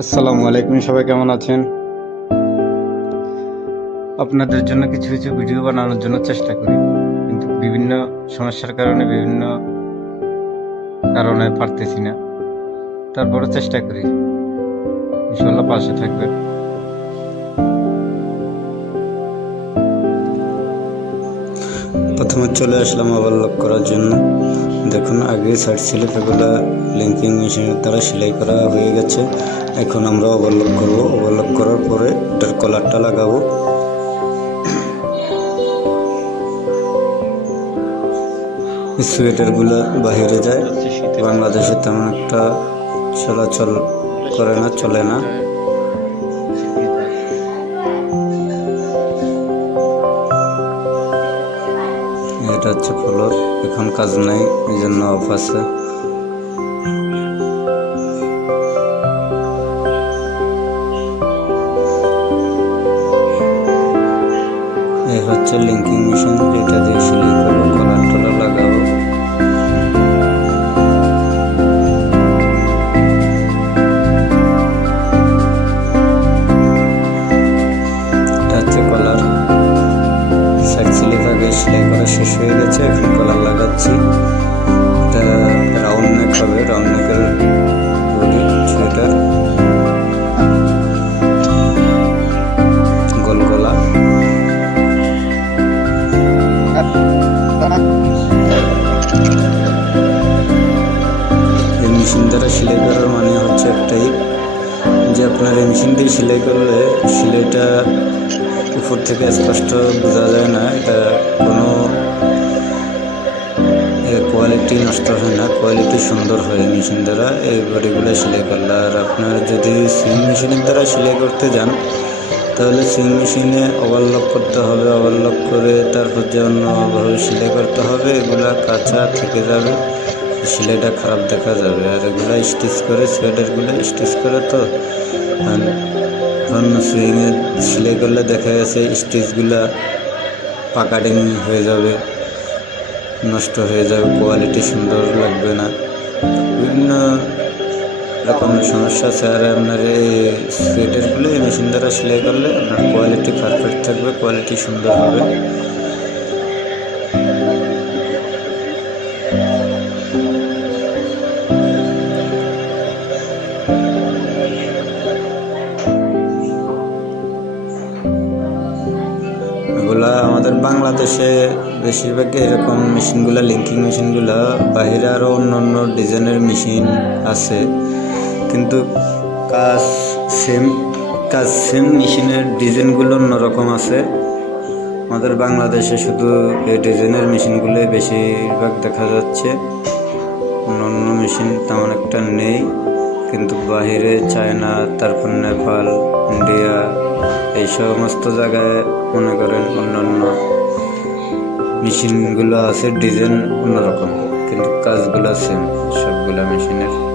আসসালামু আলাইকুম, সবাই কেমন আছেন? আপনাদের জন্য কিছু কিছু ভিডিও বানানোর জন্য চেষ্টা করি। কিন্তু বিভিন্ন সমস্যার কারণে, বিভিন্ন কারণে পারতেছি না। তারপরে চেষ্টা করি। ইনশাল্লাহ পাশে থাকবেন। প্রথমে চলে আসলাম ওভারলক করার জন্য। দেখুন, আগে সাইড স্লিপ এগুলো লিঙ্কিং মেশিনের দ্বারা সেলাই করা হয়ে গেছে। এখন আমরা ওভারলক করব। ওভারলক করার পরে এটার কলারটা লাগাবো। সোয়েটারগুলো বাইরে যায়। বাংলাদেশে তেমন একটা চলাচল করে না, চলে না। এটা হচ্ছে ফ্লোর, এখন কাজ নাই, এই জন্য অফ আছে। এই হচ্ছে লিঙ্কিং মেশিন যেটা দিয়ে সিলিং করব কলার টলার লাগাবো। হবে রাউন্ড নেকের সোয়েটার গোল গলা এই মেশিন দ্বারা সেলাই করার মানে হচ্ছে একটাই যে আপনার এই মেশিন দিয়ে সেলাই করলে সেলাইটা উপর থেকে স্পষ্ট বোঝা যায় না, এটা কোনো কোয়ালিটি নষ্ট হয় না, কোয়ালিটি সুন্দর হয় মেশিন দ্বারা। এই বডিগুলো সেলাই করলে আর আপনার যদি সুইং মেশিনের দ্বারা সেলাই করতে যান, তাহলে সুইং মেশিনে ওভারলক করতে হবে, ওভারলক করে তারপর যে অন্যভাবে সেলাই করতে হবে, এগুলা কাঁচা থেকে যাবে, সেলাইটা খারাপ দেখা যাবে। আর এগুলা স্টিচ করে সোয়েটারগুলো স্টিচ করে তো অন্য সুইংয়ে সেলাই করলে দেখা গেছে স্টিচগুলা পাকাডিং হয়ে যাবে। নষ্ট হয়ে যাবে কোয়ালিটি সুন্দর লাগবে না। বিভিন্ন রকমের সমস্যা আছে। আর আপনার এই সোয়েটারগুলো এই মেশিন দ্বারা সেলাই করলে আপনার কোয়ালিটি পারফেক্ট থাকবে কোয়ালিটি সুন্দর হবে। আমাদের বাংলাদেশে বেশিরভাগই এরকম মেশিনগুলো লিঙ্কিং মেশিনগুলো, বাইরে আরও অন্য অন্য ডিজাইনের মেশিন আছে। কিন্তু কাজ সেম কাজ সেম মেশিনের ডিজাইনগুলো অন্যরকম আছে। আমাদের বাংলাদেশে শুধু এই ডিজাইনের মেশিনগুলোই বেশিরভাগ দেখা যাচ্ছে। অন্য অন্য মেশিন তেমন একটা নেই। কিন্তু বাহিরে চায়না, তারপর নেপাল, ইন্ডিয়া, এই সমস্ত জায়গায় মনে করেন অন্যান্য মেশিনগুলো আছে ডিজাইন অন্যরকম কিন্তু কাজগুলো সেম সবগুলা মেশিনের।